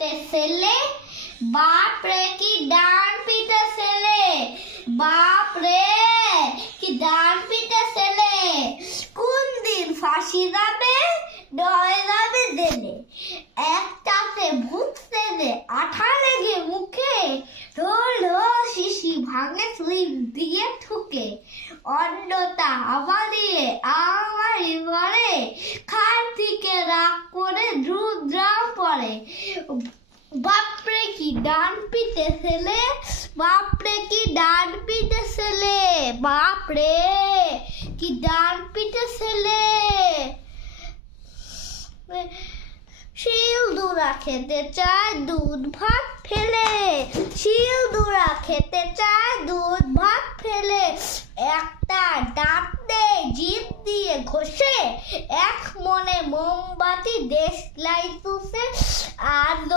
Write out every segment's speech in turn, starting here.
ছেলে বাপ রে কি ডান পিঠে ছেলে? বাপ রে কি ডান ছেলে? কোন দিন ফাঁসি যাবে ডয় যাবে জেলে একটাতে ভূত ছেলে আঠা লেগে মুখে। ঢোলো শিশি ভাঙে স্লিম দিয়ে ঠুকে। অন্যতা হাওয়া দিয়ে আমারই পরে খান থেকে রাগ করে দ্রুত দ্রাম পড়ে বাপরে কি ডান পিঠে ছেলে, বাপরে, কি ডান পিঠে ছেলে? বাপরে, কি ডান পিঠে ছেলে? শিল দুরা খেতে চায়, দুধ ভাত ফেলে। শিল দুরা খেতে চায়, দুধ ভাত ফেলে। একটা ডাব দেয়, জিভ দিয়ে ঘষে। এক মনে মোমবাতি, দেশ লাইতুসে আদর ঘর বয়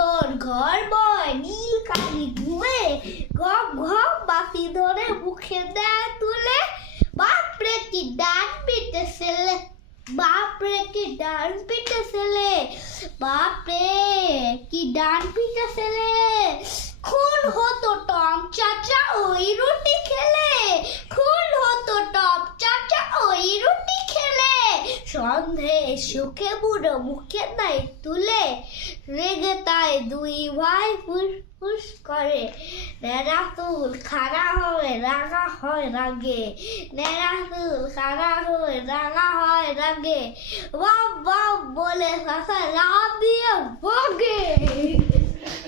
নীল কালি ধুয়ে গপ গপ বাতি ধরে মুখে দেয় তুলে। বাপরে কি ডান পিটে ছেলে, বাপরে কি ডান পিটে ছেলে, বাপরে কি ডান পিটে ছেলে। সন্ধে সুখে বুড়ো মুখে নাই, তুলে রেগে তাই দুই ভাই ফুসফুস ফুস করে। নেড়া তুল, খাড়া হয়ে রাঙা হয় রাগে নেড়া তুল, খাড়া হয়ে রাঙা হয় রাগে বাপ বাপ, বলে শাসা রাগ দিয়ে ভোগে।